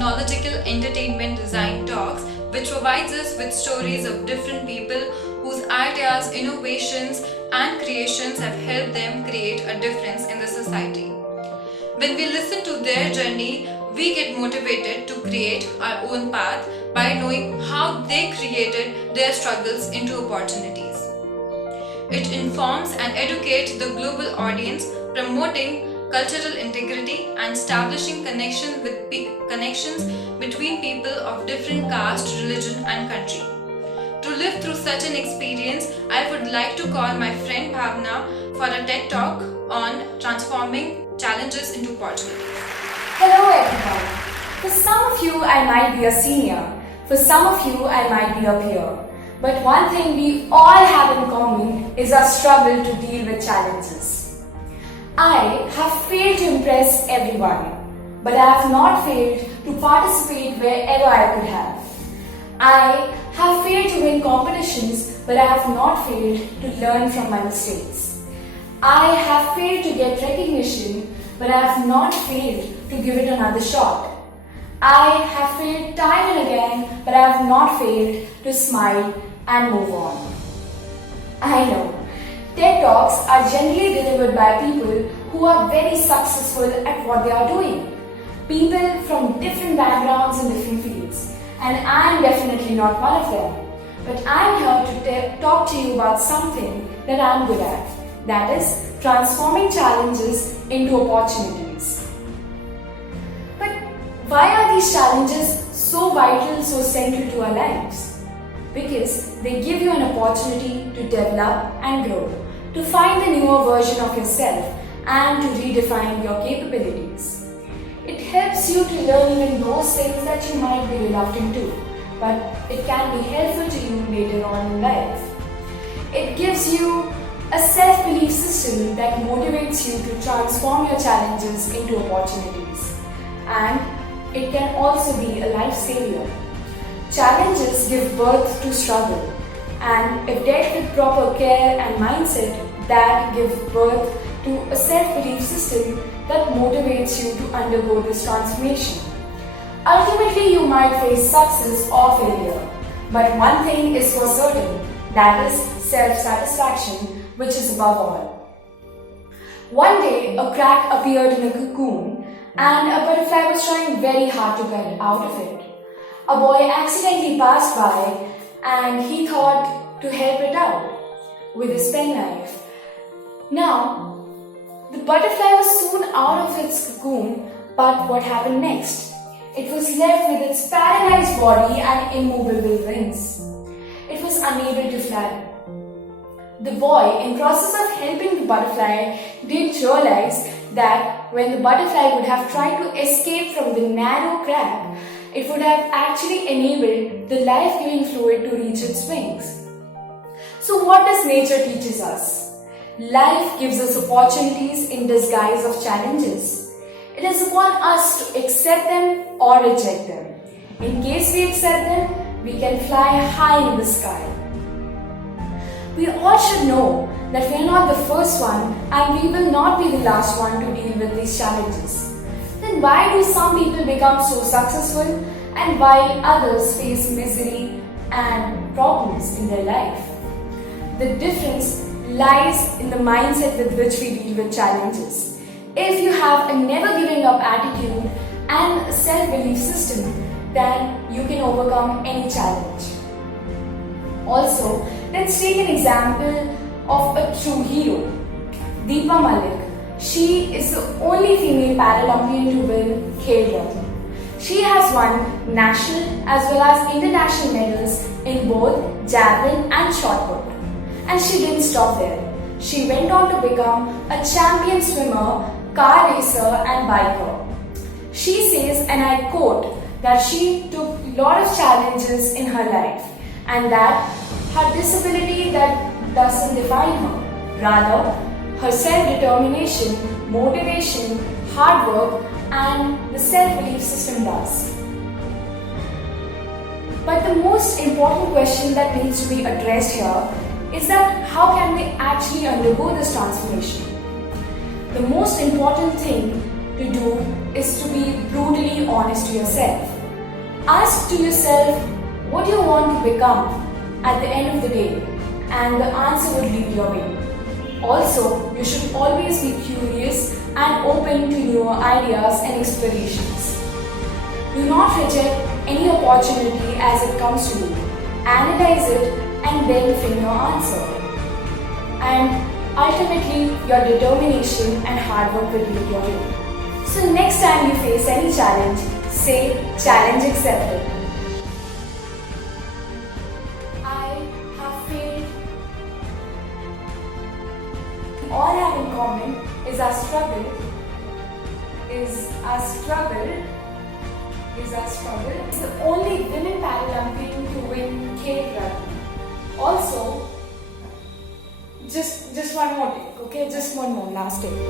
technological entertainment design talks, which provides us with stories of different people whose ideas, innovations, and creations have helped them create a difference in the society. When we listen to their journey, we get motivated to create our own path by knowing how they created their struggles into opportunities. It informs and educates the global audience, promoting cultural integrity and establishing connections between people of different caste, religion, and country. To live through such an experience, I would like to call my friend Bhavna for a TED Talk on transforming challenges into opportunities. Hello everyone. For some of you I might be a senior, for some of you I might be a peer. But one thing we all have in common is our struggle to deal with challenges. I have failed to impress everyone, but I have not failed to participate wherever I could have. I have failed to win competitions, but I have not failed to learn from my mistakes. I have failed to get recognition, but I have not failed to give it another shot. I have failed time and again, but I have not failed to smile and move on. I know, TED Talks are generally delivered by people who are very successful at what they are doing. People from different backgrounds and different fields. And I am definitely not one of them. But I am here to talk to you about something that I am good at. That is, transforming challenges into opportunities. But why are these challenges so vital, so central to our lives? Because they give you an opportunity to develop and grow, to find a newer version of yourself and to redefine your capabilities. It helps you to learn even those things that you might be reluctant to, but it can be helpful to you later on in life. It gives you a self-belief system that motivates you to transform your challenges into opportunities. And it can also be a life savior. Challenges give birth to struggle, and if dealt with proper care and mindset, that gives birth to a self-belief system that motivates you to undergo this transformation. Ultimately, you might face success or failure, but one thing is for certain, that is self-satisfaction, which is above all. One day, a crack appeared in a cocoon, and a butterfly was trying very hard to get out of it. A boy accidentally passed by, and he thought to help it out with his penknife. Now, the butterfly was soon out of its cocoon, but what happened next? It was left with its paralyzed body and immovable wings. It was unable to fly. The boy, in process of helping the butterfly, didn't realize that when the butterfly would have tried to escape from the narrow crack, it would have actually enabled the life-giving fluid to reach its wings. So what does nature teach us? Life gives us opportunities in disguise of challenges. It is upon us to accept them or reject them. In case we accept them, we can fly high in the sky. We all should know that we are not the first one and we will not be the last one to deal with these challenges. Then why do some people become so successful and while others face misery and problems in their life? The difference lies in the mindset with which we deal with challenges. If you have a never giving up attitude and a self-belief system, then you can overcome any challenge. Also, let's take an example of a true hero, Deepa Malik. She is the only female Paralympian to win Khel Ratna. She has won national as well as international medals in both javelin and shot put. And she didn't stop there. She went on to become a champion swimmer, car racer and biker. She says, and I quote, that she took a lot of challenges in her life and that her disability that doesn't define her. Rather, her self-determination, motivation, hard work and the self-belief system does. But the most important question that needs to be addressed here is that how can we actually undergo this transformation? The most important thing to do is to be brutally honest to yourself. Ask to yourself what you want to become at the end of the day, and the answer would lead your way. Also, you should always be curious and open to newer ideas and explorations. Do not reject any opportunity as it comes to you. Analyze it and then frame your answer. And ultimately, your determination and hard work will lead your way. So next time you face any challenge, say challenge accepted. I have failed. All have in common is our struggle. It's the only women Paralympian to win cave run. Also, just one more take, okay? Just one more last take.